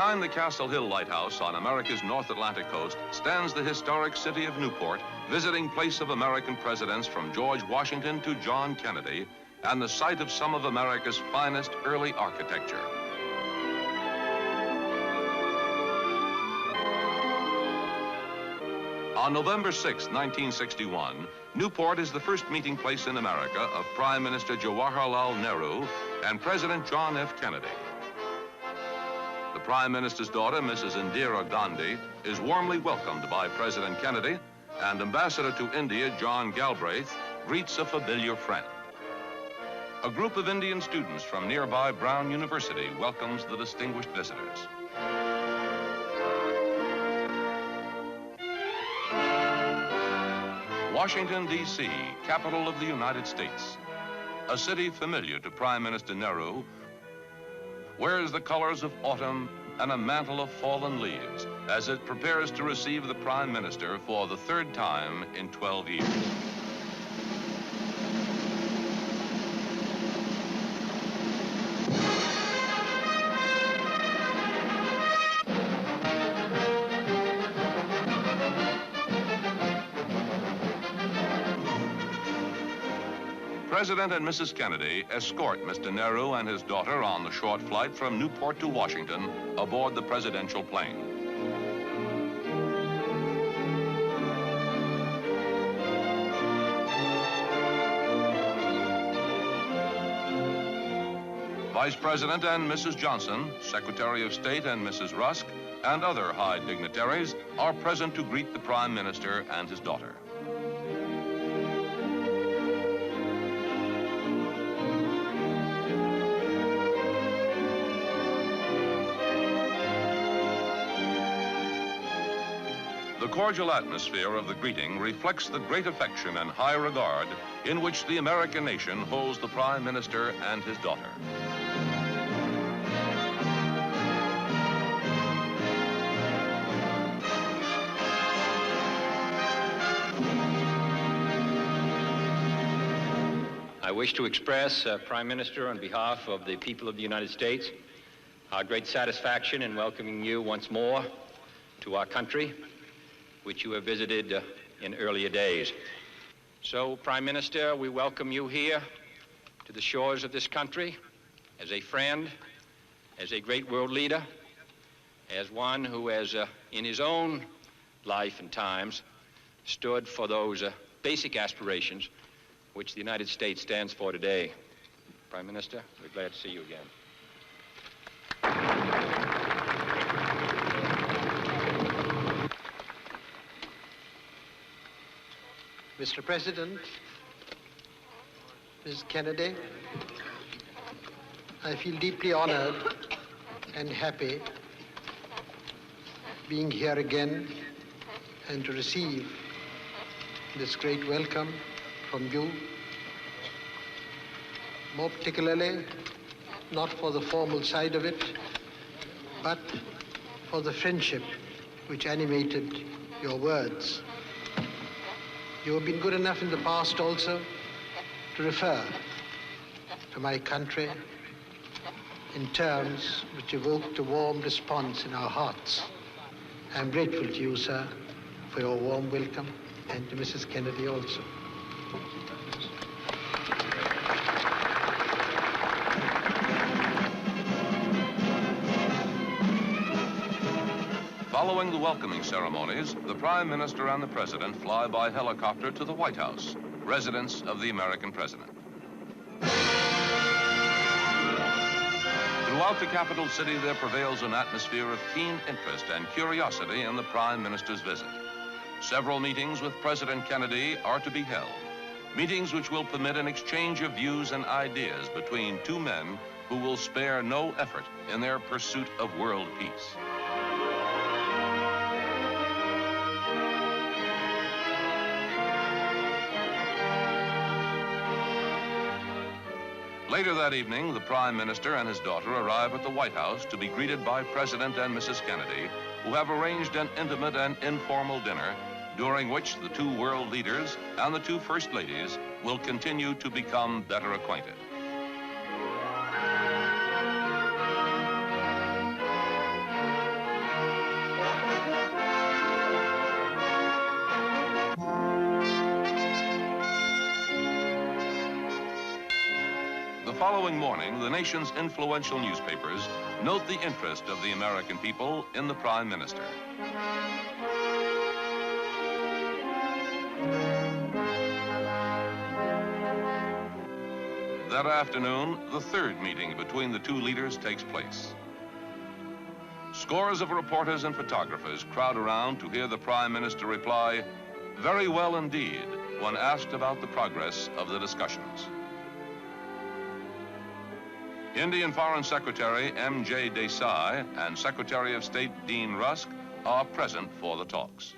Behind the Castle Hill Lighthouse on America's North Atlantic coast stands the historic city of Newport, visiting place of American presidents from George Washington to John Kennedy, and the site of some of America's finest early architecture. On November 6, 1961, Newport is the first meeting place in America of Prime Minister Jawaharlal Nehru and President John F. Kennedy. The Prime Minister's daughter, Mrs. Indira Gandhi, is warmly welcomed by President Kennedy, and Ambassador to India, John Galbraith, greets a familiar friend. A group of Indian students from nearby Brown University welcomes the distinguished visitors. Washington, D.C., capital of the United States. A city familiar to Prime Minister Nehru, wears the colors of autumn and a mantle of fallen leaves as it prepares to receive the Prime Minister for the third time in 12 years. President and Mrs. Kennedy escort Mr. Nehru and his daughter on the short flight from Newport to Washington aboard the presidential plane. Vice President and Mrs. Johnson, Secretary of State and Mrs. Rusk, and other high dignitaries are present to greet the Prime Minister and his daughter. The cordial atmosphere of the greeting reflects the great affection and high regard in which the American nation holds the Prime Minister and his daughter. I wish to express, Prime Minister, on behalf of the people of the United States, our great satisfaction in welcoming you once more to our country, which you have visited in earlier days. So, Prime Minister, we welcome you here to the shores of this country as a friend, as a great world leader, as one who has, in his own life and times, stood for those basic aspirations which the United States stands for today. Prime Minister, we're glad to see you again. Mr. President, Ms. Kennedy, I feel deeply honored and happy being here again and to receive this great welcome from you, more particularly, not for the formal side of it, but for the friendship which animated your words. You have been good enough in the past also to refer to my country in terms which evoked a warm response in our hearts. I am grateful to you, sir, for your warm welcome, and to Mrs. Kennedy also. Following the welcoming ceremonies, the Prime Minister and the President fly by helicopter to the White House, residence of the American President. Throughout the capital city, there prevails an atmosphere of keen interest and curiosity in the Prime Minister's visit. Several meetings with President Kennedy are to be held, meetings which will permit an exchange of views and ideas between two men who will spare no effort in their pursuit of world peace. Later that evening, the Prime Minister and his daughter arrive at the White House to be greeted by President and Mrs. Kennedy, who have arranged an intimate and informal dinner during which the two world leaders and the two First Ladies will continue to become better acquainted. following morning, the nation's influential newspapers note the interest of the American people in the Prime Minister. That afternoon, the third meeting between the two leaders takes place. Scores of reporters and photographers crowd around to hear the Prime Minister reply, "Very well indeed," when asked about the progress of the discussions. Indian Foreign Secretary M.J. Desai and Secretary of State Dean Rusk are present for the talks.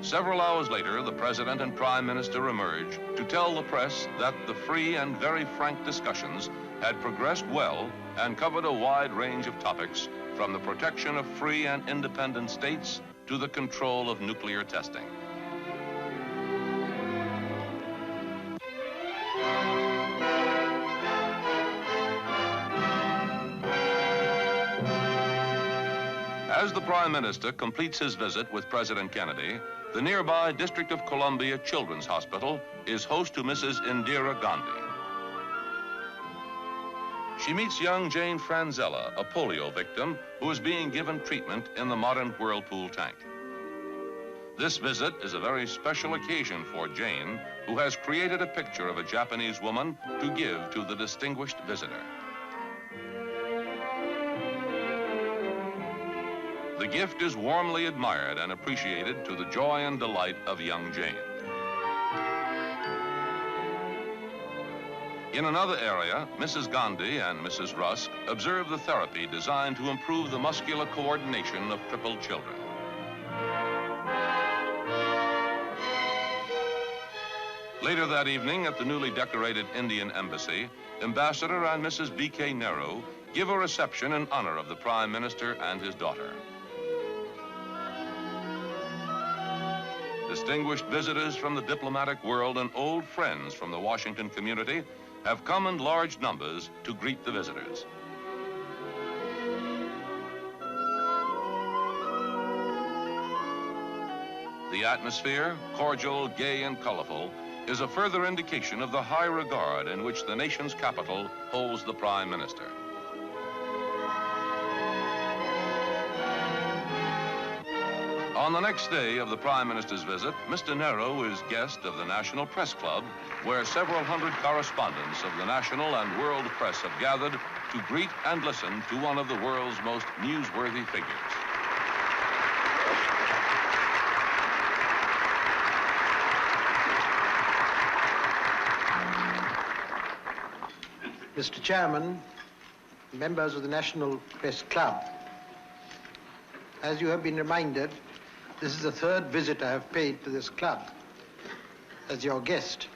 Several hours later, the President and Prime Minister emerge to tell the press that the free and very frank discussions had progressed well and covered a wide range of topics, from the protection of free and independent states to the control of nuclear testing. As the Prime Minister completes his visit with President Kennedy, the nearby District of Columbia Children's Hospital is host to Mrs. Indira Gandhi. She meets young Jane Franzella, a polio victim who is being given treatment in the modern whirlpool tank. This visit is a very special occasion for Jane, who has created a picture of a Japanese woman to give to the distinguished visitor. The gift is warmly admired and appreciated to the joy and delight of young Jane. In another area, Mrs. Gandhi and Mrs. Rusk observe the therapy designed to improve the muscular coordination of crippled children. Later that evening at the newly decorated Indian Embassy, Ambassador and Mrs. B.K. Nehru give a reception in honor of the Prime Minister and his daughter. Distinguished visitors from the diplomatic world and old friends from the Washington community have come in large numbers to greet the visitors. The atmosphere, cordial, gay, and colorful, is a further indication of the high regard in which the nation's capital holds the Prime Minister. On the next day of the Prime Minister's visit, Mr. Nehru is guest of the National Press Club, where several hundred correspondents of the national and world press have gathered to greet and listen to one of the world's most newsworthy figures. Mr. Chairman, members of the National Press Club, as you have been reminded, this is the third visit I have paid to this club as your guest.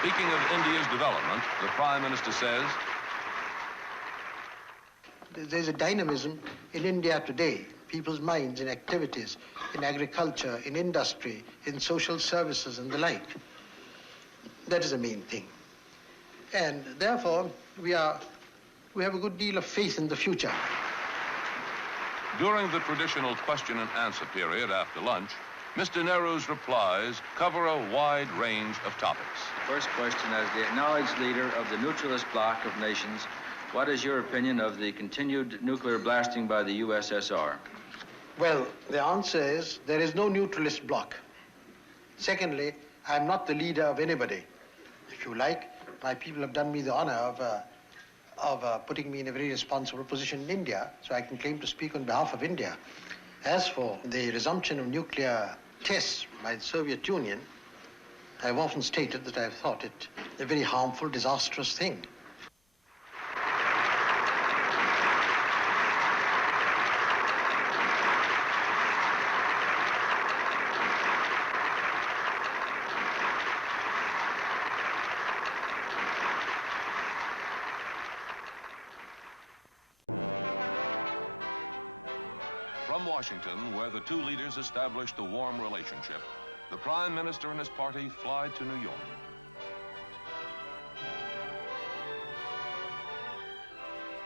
Speaking of India's development, the Prime Minister says, there's a dynamism in India today, people's minds in activities, in agriculture, in industry, in social services and the like. That is the main thing. And therefore, we have a good deal of faith in the future. During the traditional question and answer period after lunch, Mr. Nehru's replies cover a wide range of topics. First question, as the acknowledged leader of the neutralist bloc of nations, what is your opinion of the continued nuclear blasting by the USSR? Well, the answer is there is no neutralist bloc. Secondly, I'm not the leader of anybody. If you like, my people have done me the honor of putting me in a very responsible position in India, so I can claim to speak on behalf of India. As for the resumption of nuclear tests by the Soviet Union, I've often stated that I've thought it a very harmful, disastrous thing. From Washington, where the two leaders established a warm relationship, the Prime Minister and his party fly to New York.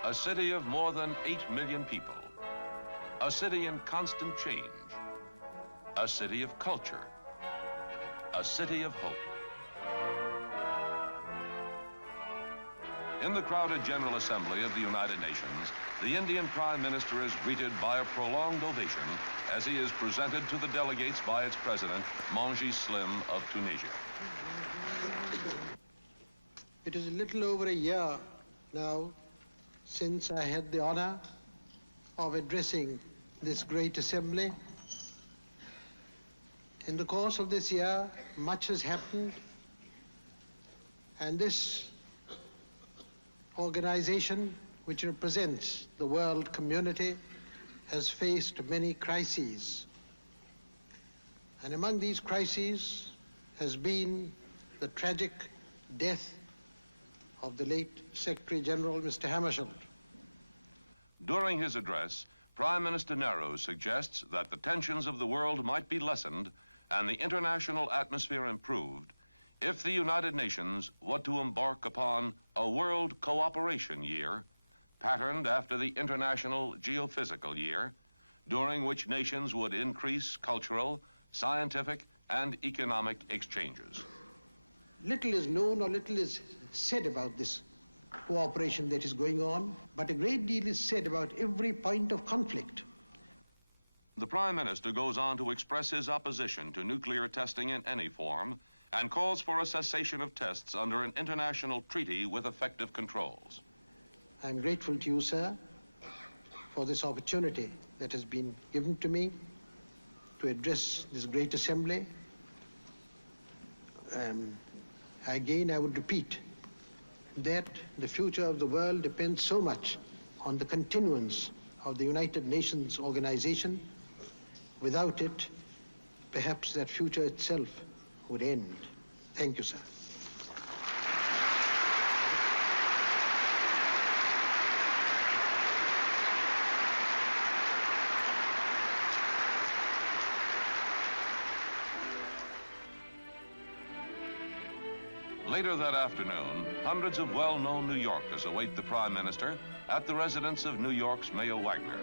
A city of more than 8 million people, a city in constant change, a city of culture, a city of hope. In the crowded General Assembly of the United Nations, the Indian Prime Minister is greeted by a prolonged ovation as he is presented to the delegates by its president, Manji Slim of Tunisia. It is a little over a year now since I had the honor of addressing this great assembly. In the course of this year, much has happened, and this organization, which represents the world community, has faced many crises. And among these crises has been the tragic death of the late Secretary General, Mr. Hammarskjöld. During his address, Prime Minister Nehru suggests that the tensions of the world might be lessened and the international atmosphere improved if the United Nations were to embark upon a World Cooperation Year, patterned after the International Geophysical Year, during which nations would increase cultural, scientific, and economic exchanges. Little is known or little is said about this cooperation that is going on, but a great deal is said about every point of conflict. The Prime Minister goes on to express his opposition to nuclear testing in any form and calls for a cessation of tests under an international treaty with effective controls. I'm grateful to you, sir, for this opportunity that has been given to me to address this great assembly. Again, I would repeat that the future of the world depends so much on the continuance of the United Nations organization. Without it, perhaps that future itself would end. Thank you, sir. Later that afternoon, hundreds of well-known New Yorkers await the Prime Minister at the residence of New York's Mayor Wagner,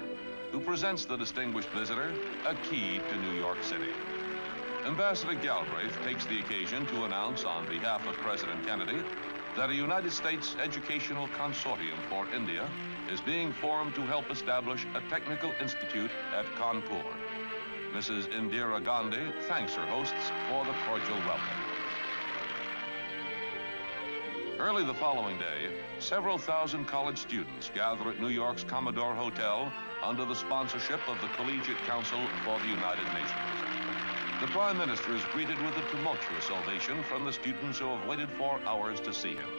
who presents the distinguished visitor a key to New York City. Ambassador Galbraith takes the occasion to announce on behalf of President Kennedy that a United States educational consortium for India is being formed to help establish a technical institute at Kanpur. Mrs. Indira Gandhi thanks her hosts for the cordial welcome. Early the following day, several thousand college students gather at New York's Commodore Hotel under the sponsorship of the Collegiate Council for the United Nations. The Prime Minister is greeted with a tumultuous ovation from the students who have waited for hours to see him.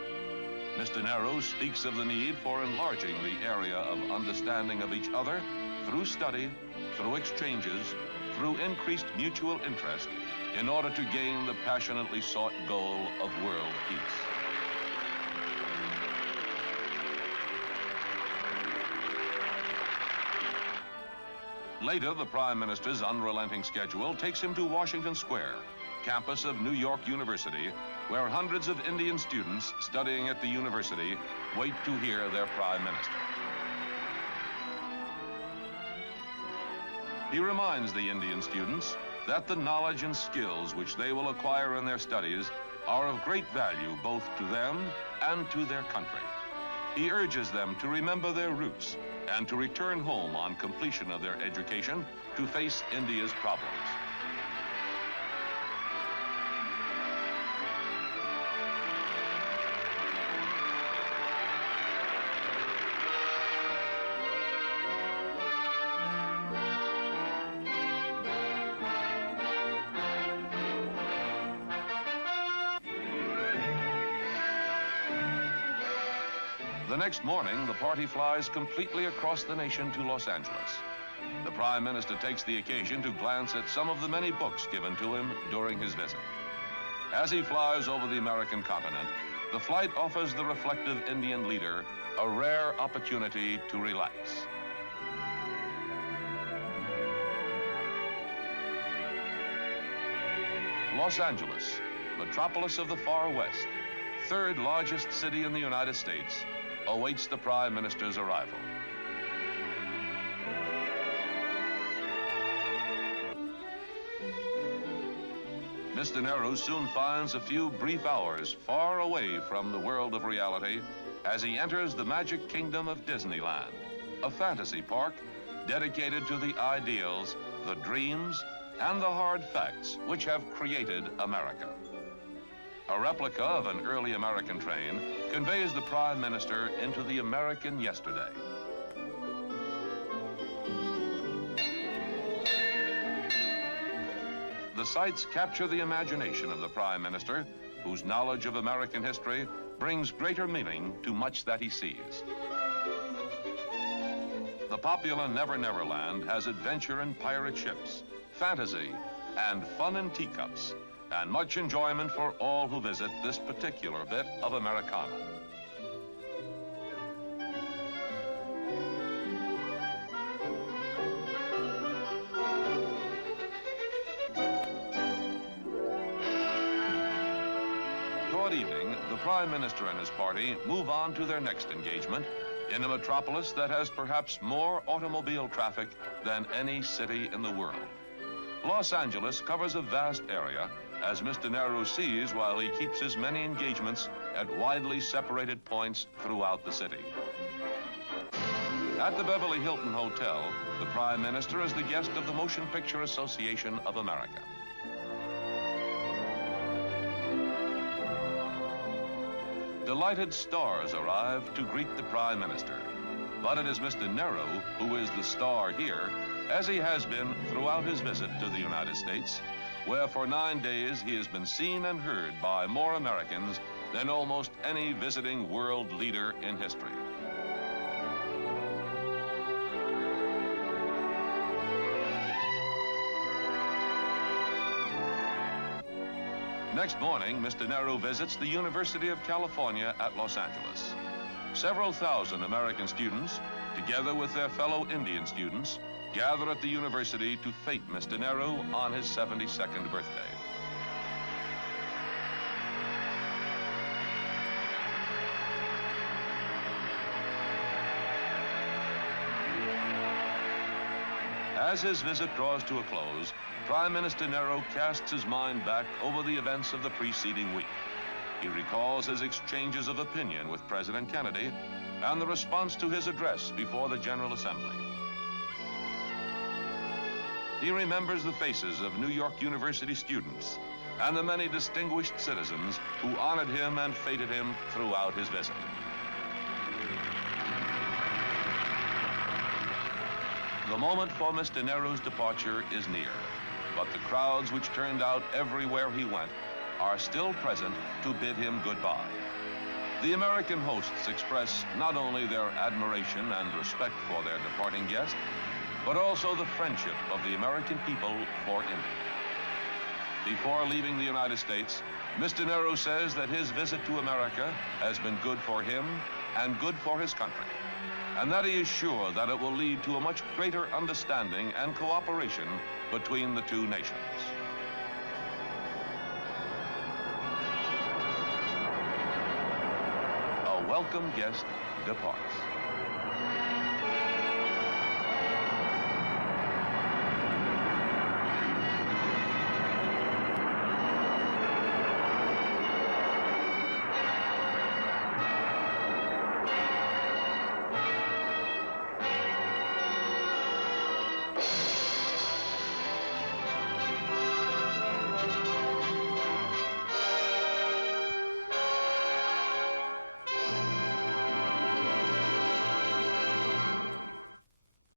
Mr. Nehru speaks of the need for enlarging the area of understanding of each other through study, through exchanges, through increased mutual interest, in order to gain the passionately sought goal of world peace. Later, the Prime Minister's unrelenting schedule takes him to Washington Square, campus of New York University, where hundreds of Indian students studying at the university wait to hear their Prime Minister. He reminds the Indian students that the knowledge and skills which they will acquire in their studies are of great value both to them and to their country. He urges them to remember their roots and to return home on completion of their education to face India's problems. The next morning, the party flies completely across the nation to Los Angeles. The Prime Minister takes the occasion to glance at some of the many books given to him during his visit. As he flies over the American continent, the flight offers the reflective Indian leader a rare opportunity to relax. Los Angeles, metropolis of the far west, third largest city in the United States, awaits the Prime Minister's arrival. Mr. Nehru soon finds a few brief hours far away from the world of reality as he enters the magic kingdom of Disneyland, a fantasy park dedicated to the ideals, the dreams, and the hard facts which have created America. A replica of an early American train conveys the Prime Minister into the American yesterday. The sights capture the imagination of the Prime Minister, whose knowledge of American history brings greater meaning to much that he sees. The popular Never Never Land has adventure in pirate ships, fantasy, and fun in teacups, and much enjoyment for all who visit this particular bit of Americana. Toward evening, the Prime Minister and his party move on to their next engagement in a metropolis that has perhaps more automobile traffic than any city in the world. Los Angeles covers a vast area, as Mr. Nehru sees while he keeps his many engagements at widely separated points throughout the city. At the Beverly Hilton Hotel, the Prime Minister is the guest of the Motion Picture Association of America. Delighted stars arrive to greet the Prime Minister. But it is Mr. Nehru who is the star here, as he has been throughout his visit to the United States, where for 9 days he has been seen and heard by more Americans than almost any visiting world leader in history. Next morning, Mr. Nehru visits the University of California at Los Angeles. Several thousand American students, together with their fellow Indian students, gather at the university to fete Mr. Nehru on his 72nd birthday. As his visit draws to a close, Prime Minister Nehru casts his mind back over the events of the preceding week. He recalls his exchanges of opinion with President Kennedy and the response to his address before the General Assembly. He remembers the faces of New York University students and the many distinguished citizens who honored him and feted him throughout his visit. The moment for Mr. Nehru's departure is near, but the crowds which turned out everywhere he went are still present to bid him goodbye. The American hosts express not only their admiration and respect for their departing guest, but also the friendship of the American people for India. Before leaving the United States, Mr. Nehru says that his visit to America has been good for him and good for his country, and that he is sure that it will lead to a much greater understanding and cooperation between the two nations. A welcome guest departs.